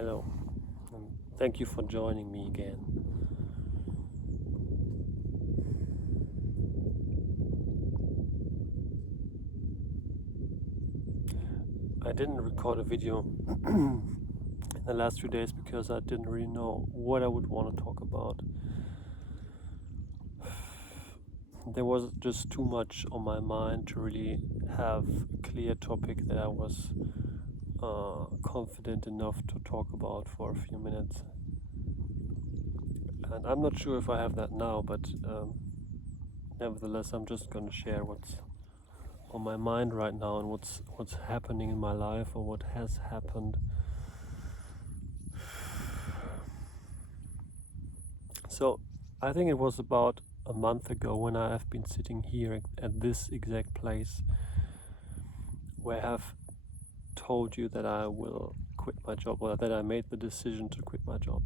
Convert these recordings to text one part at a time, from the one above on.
Hello, and thank you for joining me again. I didn't record a video in the last few days because I didn't really know what I would want to talk about. There was just too much on my mind to really have a clear topic that I was confident enough to talk about for a few minutes. And I'm not sure if I have that now, but nevertheless, I'm just going to share what's on my mind right now and what's happening in my life or what has happened. So I think it was about a month ago when I have been sitting here at this exact place where I have told you that I will quit my job, or that I made the decision to quit my job.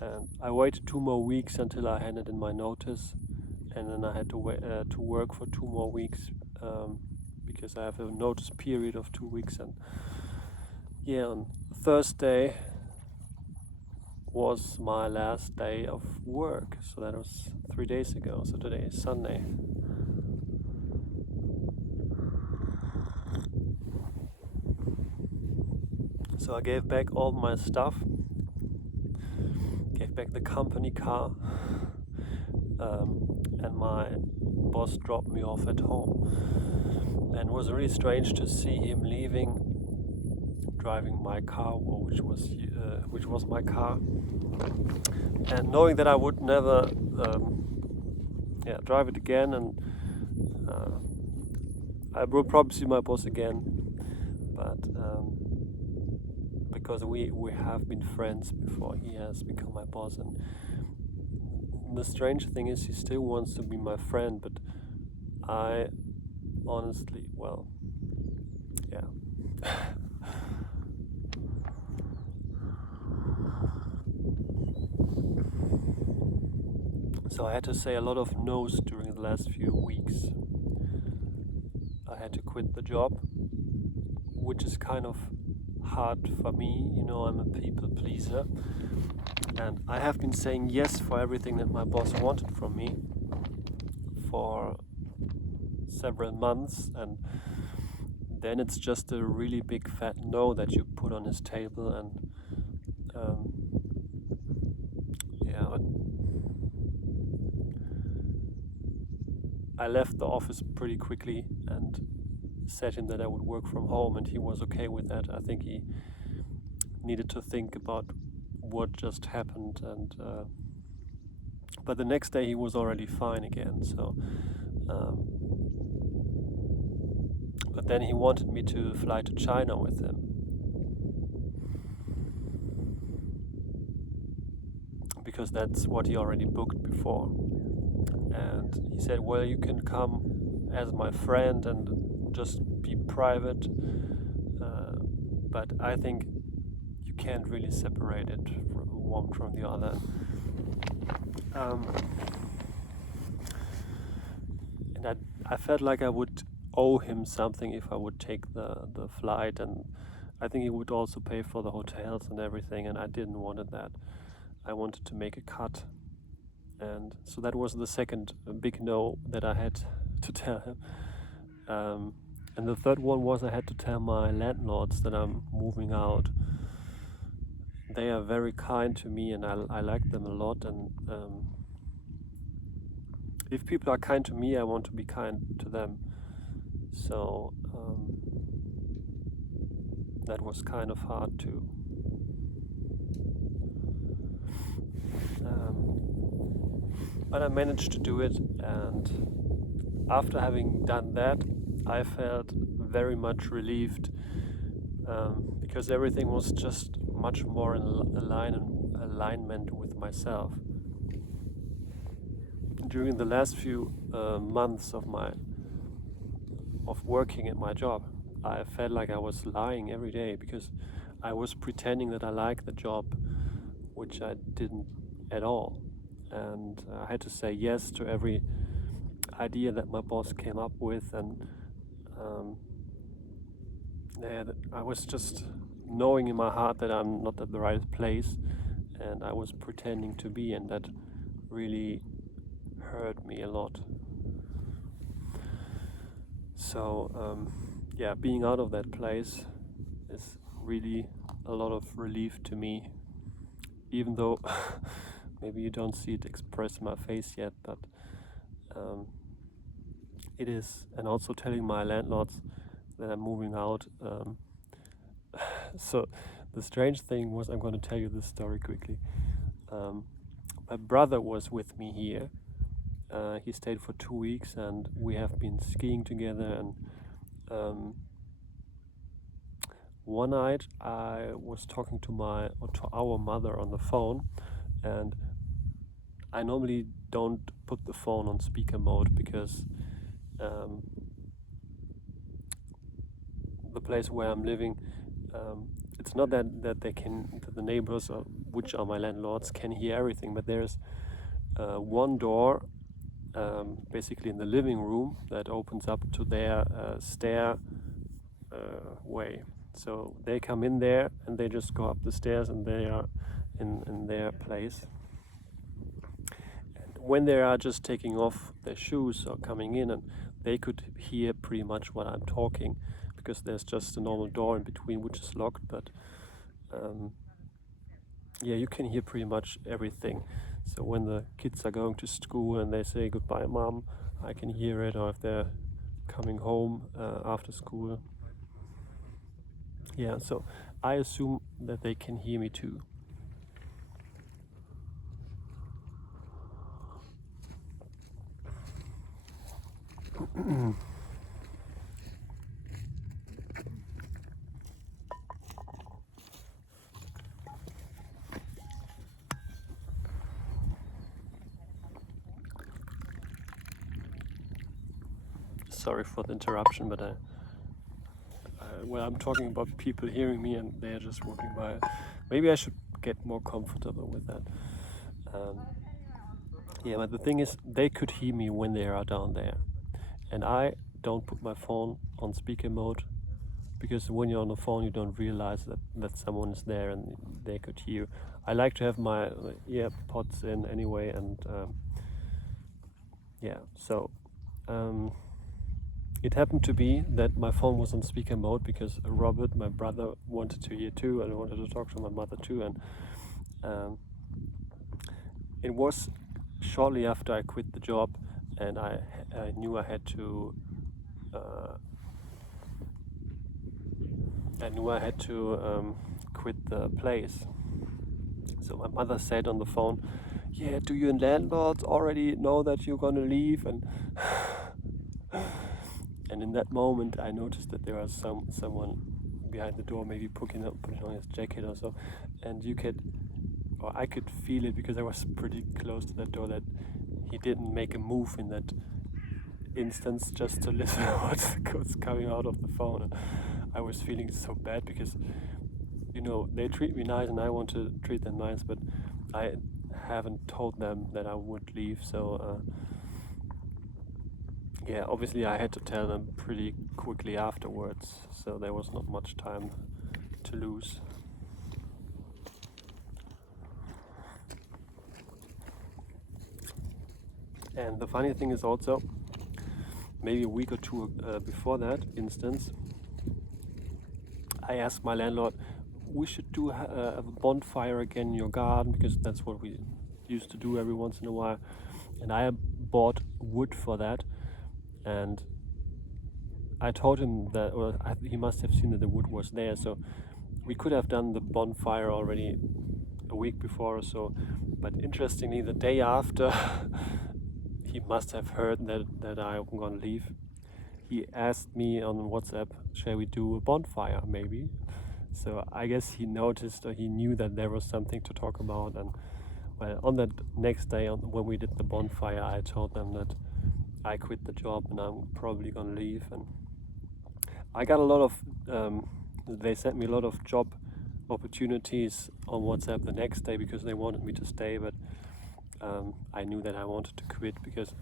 And I waited 2 more weeks until I handed in my notice, and then I had to wait to work for 2 more weeks because I have a notice period of 2 weeks. And yeah, on Thursday was my last day of work, so that was 3 days ago. So today is Sunday. So I gave back all my stuff, gave back the company car, and my boss dropped me off at home. And it was really strange to see him leaving, driving my car, which was my car, and knowing that I would never drive it again, and I will probably see my boss again, but because we have been friends before he has become my boss. And the strange thing is, he still wants to be my friend, but I honestly, So I had to say a lot of no's during the last few weeks. I had to quit the job, which is kind of hard for me. I'm a people pleaser, and I have been saying yes for everything that my boss wanted from me for several months, and then it's just a really big fat no that you put on his table. And but I left the office pretty quickly and said him that I would work from home, and he was okay with that. I think he needed to think about what just happened, and but the next day he was already fine again. So but then he wanted me to fly to China with him, because that's what he already booked before. And he said, well, you can come as my friend and just be private, but I think you can't really separate it from one from the other. And I felt like I would owe him something if I would take the flight, and I think he would also pay for the hotels and everything, and I didn't want that. I wanted to make a cut. And so that was the second big no that I had to tell him. And the third one was I had to tell my landlords that I'm moving out. They are very kind to me, and I like them a lot. And if people are kind to me, I want to be kind to them. So that was kind of hard too. But I managed to do it, and after having done that, I felt very much relieved, because everything was just much more in alignment with myself. During the last few months of working at my job, I felt like I was lying every day, because I was pretending that I liked the job, which I didn't at all. And I had to say yes to every idea that my boss came up with, and I was just knowing in my heart that I'm not at the right place, and I was pretending to be, and that really hurt me a lot. So yeah, being out of that place is really a lot of relief to me, even though maybe you don't see it expressed in my face yet, but it is. And also telling my landlords that I'm moving out. So the strange thing was, I'm going to tell you this story quickly. My brother was with me here. He stayed for 2 weeks, and we have been skiing together. And one night I was talking to our mother on the phone, and I normally don't put the phone on speaker mode because the place where I'm living, it's not that the neighbors, which are my landlords, can hear everything, but there's one door basically in the living room that opens up to their stair way. So they come in there and they just go up the stairs, and they are in their place. And when they are just taking off their shoes or coming in, and they could hear pretty much what I'm talking, because there's just a normal door in between which is locked. But yeah, you can hear pretty much everything. So when the kids are going to school and they say goodbye, mom, I can hear it. Or if they're coming home after school. Yeah, so I assume that they can hear me too. Sorry for the interruption, but well, I'm talking about people hearing me and they're just walking by. Maybe I should get more comfortable with that. Yeah, but the thing is, they could hear me when they are down there, and I don't put my phone on speaker mode, because when you're on the phone you don't realize that someone is there and they could hear. I like to have my earpods in anyway, and yeah, so it happened to be that my phone was on speaker mode because Robert, my brother, wanted to hear too, and wanted to talk to my mother too. And it was shortly after I quit the job, and I knew I had to quit the place. So my mother said on the phone, "Yeah, do your landlords already know that you're gonna leave?" And in that moment, I noticed that there was someone behind the door, maybe putting on his jacket or so, and I could feel it because I was pretty close to that door, that he didn't make a move in that instance just to listen to what's coming out of the phone. And I was feeling so bad because, they treat me nice and I want to treat them nice, but I haven't told them that I would leave. So yeah, obviously I had to tell them pretty quickly afterwards, so there was not much time to lose. And the funny thing is also, maybe a week or two before that instance, I asked my landlord, we should do a bonfire again in your garden, because that's what we used to do every once in a while. And I bought wood for that, and I told him that, he must have seen that the wood was there, so we could have done the bonfire already a week before or so. But interestingly, the day after, he must have heard that I'm gonna leave. He asked me on WhatsApp, shall we do a bonfire maybe? So I guess he noticed, or he knew that there was something to talk about. And well, on that next day, when we did the bonfire, I told them that I quit the job and I'm probably gonna leave. And I got a lot of, they sent me a lot of job opportunities on WhatsApp the next day because they wanted me to stay, but I knew that I wanted to quit, because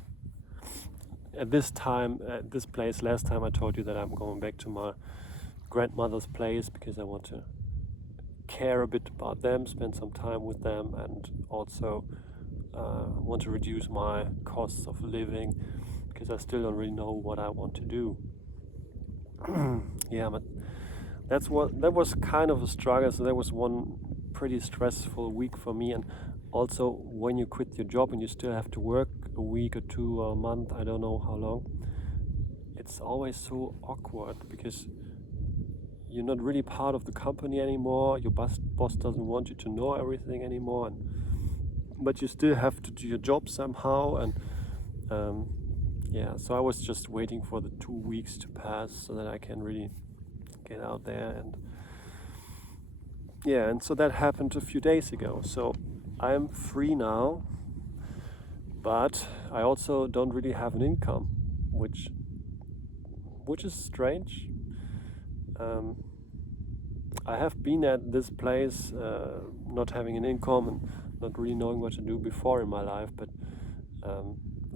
at this place, last time I told you that I'm going back to my grandmother's place because I want to care a bit about them, spend some time with them, and also want to reduce my costs of living, because I still don't really know what I want to do. Yeah, but that was kind of a struggle. So that was one pretty stressful week for me. And also, when you quit your job and you still have to work a week or two or a month, I don't know how long, it's always so awkward, because you're not really part of the company anymore. Your boss doesn't want you to know everything anymore, but you still have to do your job somehow. And so I was just waiting for the 2 weeks to pass so that I can really get out there. And so that happened a few days ago. So I'm free now, but I also don't really have an income, which is strange. I have been at this place not having an income and not really knowing what to do before in my life, but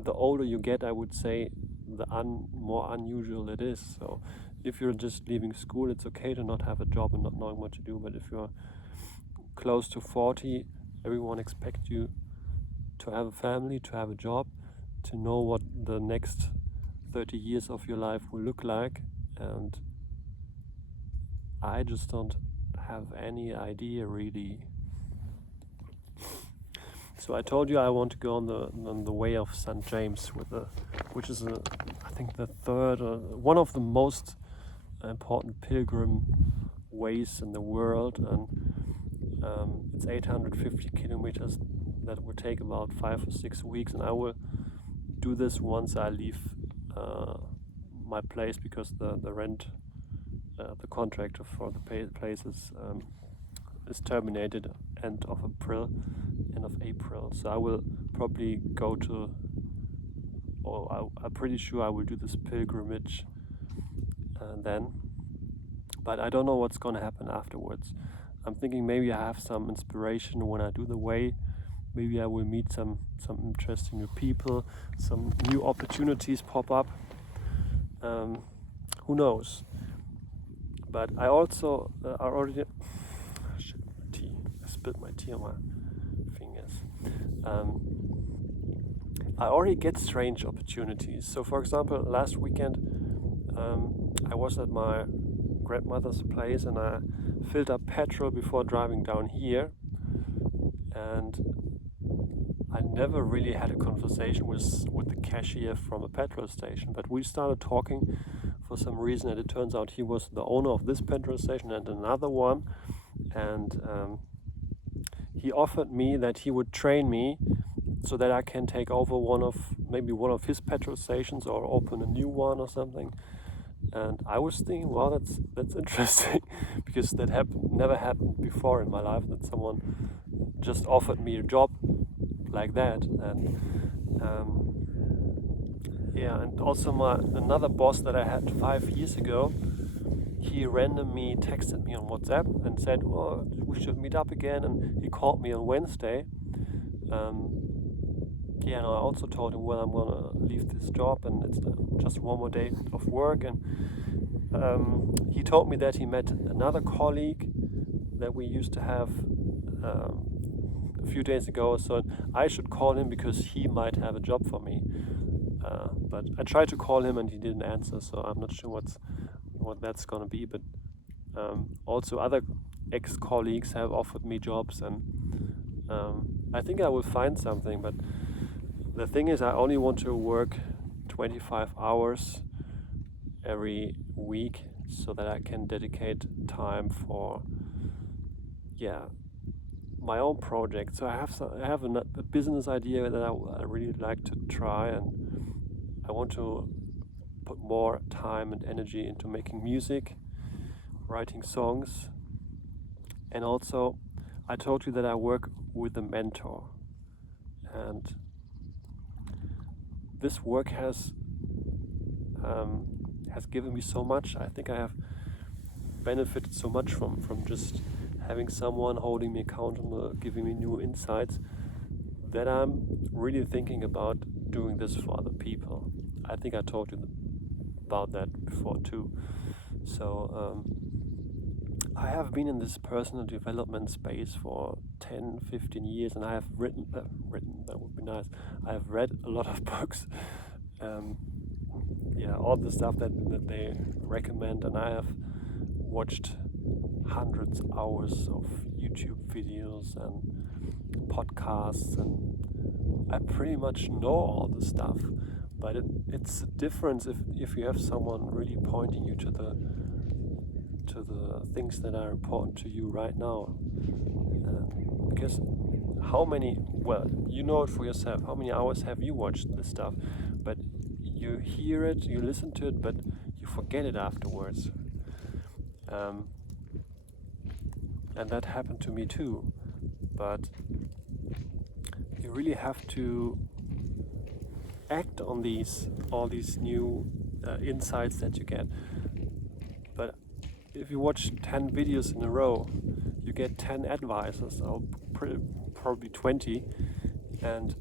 the older you get, I would say, the more unusual it is. So if you're just leaving school, it's okay to not have a job and not knowing what to do. But if you're close to 40, everyone expects you to have a family, to have a job, to know what the next 30 years of your life will look like. And I just don't have any idea really. So I told you I want to go on the way of St. James, which is I think the third or one of the most important pilgrim ways in the world, and it's 850 kilometers. That will take about 5 or 6 weeks, and I will do this once I leave my place, because the rent, the contract for the place is terminated end of April. So I will probably go to, I'm pretty sure I will do this pilgrimage then, but I don't know what's going to happen afterwards. I'm thinking maybe I have some inspiration when I do the way. Maybe I will meet some interesting new people, some new opportunities pop up. Who knows? But I also already I spilled my tea on my fingers. I already get strange opportunities. So, for example, last weekend I was at my grandmother's place and I filled up petrol before driving down here. And I never really had a conversation with the cashier from a petrol station, but we started talking for some reason, and it turns out he was the owner of this petrol station and another one. And he offered me that he would train me so that I can take over one of his petrol stations or open a new one or something. And I was thinking, wow, that's interesting, because that never happened before in my life, that someone just offered me a job like that. And and also another boss that I had 5 years ago, he randomly texted me on WhatsApp and said, "Oh, we should meet up again." And he called me on Wednesday. And I also told him, well, I'm gonna leave this job and it's just one more day of work. And he told me that he met another colleague that we used to have a few days ago, so I should call him because he might have a job for me. But I tried to call him and he didn't answer, so I'm not sure what that's gonna be. But also other ex-colleagues have offered me jobs, and I think I will find something. But the thing is, I only want to work 25 hours every week so that I can dedicate time for my own project. So I have a business idea that I really like to try, and I want to put more time and energy into making music, writing songs. And also, I told you that I work with a mentor, and this work has given me so much. I think I have benefited so much from just having someone holding me accountable, giving me new insights, that I'm really thinking about doing this for other people. I think I told you about that before too. So I have been in this personal development space for 10, 15 years, and I have written, that would be nice. I have read a lot of books, all the stuff that they recommend, and I have watched hundreds of hours of YouTube videos and podcasts, and I pretty much know all the stuff. But it's a difference if you have someone really pointing you to the things that are important to you right now. Because how many, well, you know it for yourself, how many hours have you watched this stuff? But you hear it, you listen to it, but you forget it afterwards. And that happened to me too. But you really have to act on all these new insights that you get. But if you watch 10 videos in a row, you get 10 advices, or probably 20, and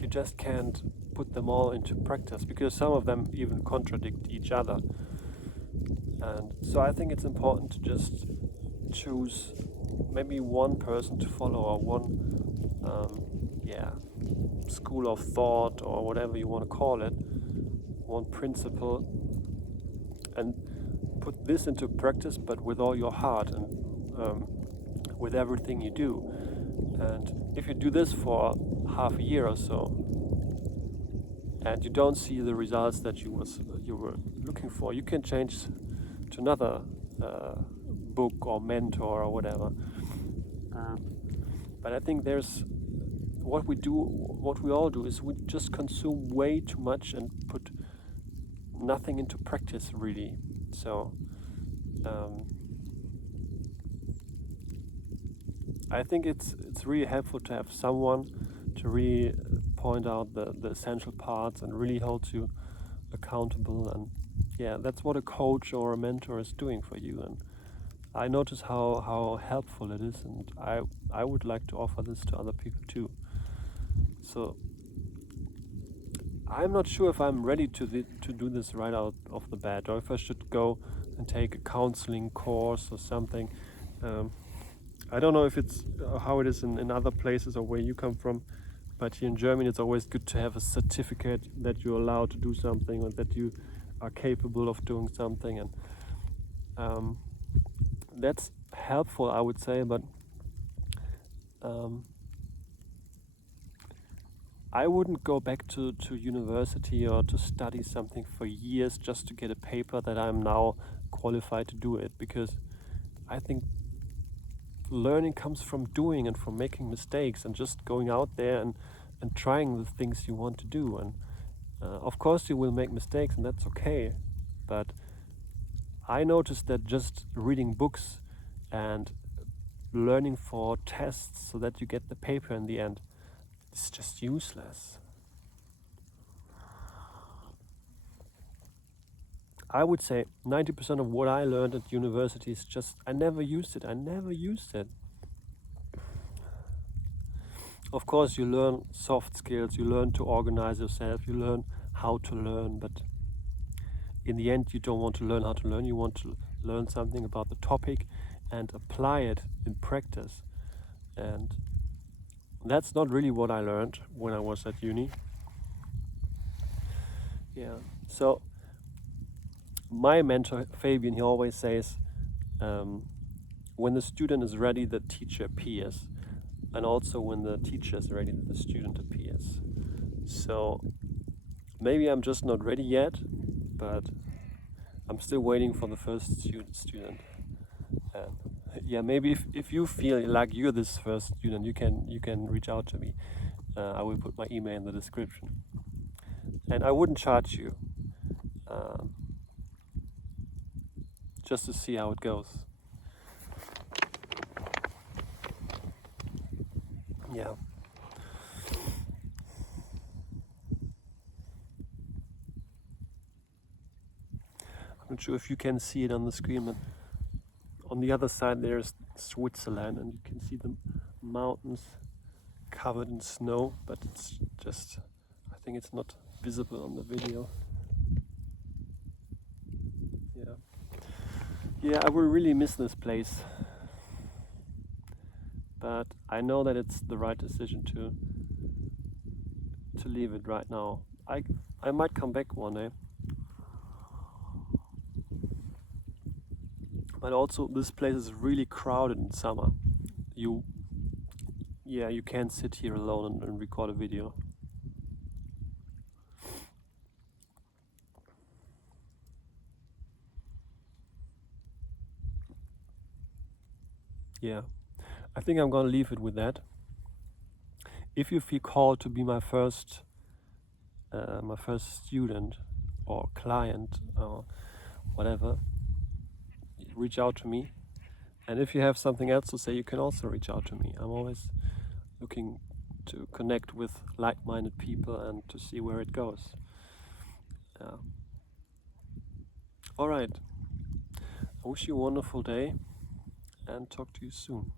you just can't put them all into practice because some of them even contradict each other. And so I think it's important to just choose maybe one person to follow, or one school of thought, or whatever you want to call it, one principle, and put this into practice, but with all your heart and with everything you do. And if you do this for half a year or so, and you don't see the results that you were looking for, you can change to another book or mentor or whatever. But I think what we all do is we just consume way too much and put nothing into practice, really. So I think it's really helpful to have someone to really point out the essential parts and really hold you accountable. And that's what a coach or a mentor is doing for you. And I notice how helpful it is, and I would like to offer this to other people too. So I'm not sure if I'm ready to do this right out of the bat, or if I should go and take a counseling course or something. I don't know if it's how it is in other places or where you come from, but here in Germany it's always good to have a certificate that you're allowed to do something, or that you are capable of doing something, and that's helpful, I would say. But I wouldn't go back to university or to study something for years just to get a paper that I'm now qualified to do it, because I think learning comes from doing and from making mistakes and just going out there and trying the things you want to do. And of course you will make mistakes, and that's okay. But I noticed that just reading books and learning for tests so that you get the paper in the end is just useless. I would say 90% of what I learned at university is just, I never used it. Of course, you learn soft skills, you learn to organize yourself, you learn how to learn, but in the end, you don't want to learn how to learn, you want to learn something about the topic and apply it in practice. And that's not really what I learned when I was at uni. So my mentor, Fabian, he always says, when the student is ready, the teacher appears. And also when the teacher is ready, the student appears. So maybe I'm just not ready yet, but I'm still waiting for the first student. And maybe if you feel like you're this first student, you can reach out to me. I will put my email in the description. And I wouldn't charge you, just to see how it goes. Yeah. I'm not sure if you can see it on the screen, but on the other side there's Switzerland, and you can see the mountains covered in snow, but it's just, I think it's not visible on the video. Yeah, I will really miss this place, but I know that it's the right decision to leave it right now. I might come back one day, but also this place is really crowded in summer. You Yeah, you can't sit here alone and record a video. Yeah, I think I'm gonna leave it with that. If you feel called to be my first student or client or whatever, reach out to me. And if you have something else to say, you can also reach out to me. I'm always looking to connect with like-minded people and to see where it goes. Yeah. All right. I wish you a wonderful day and talk to you soon.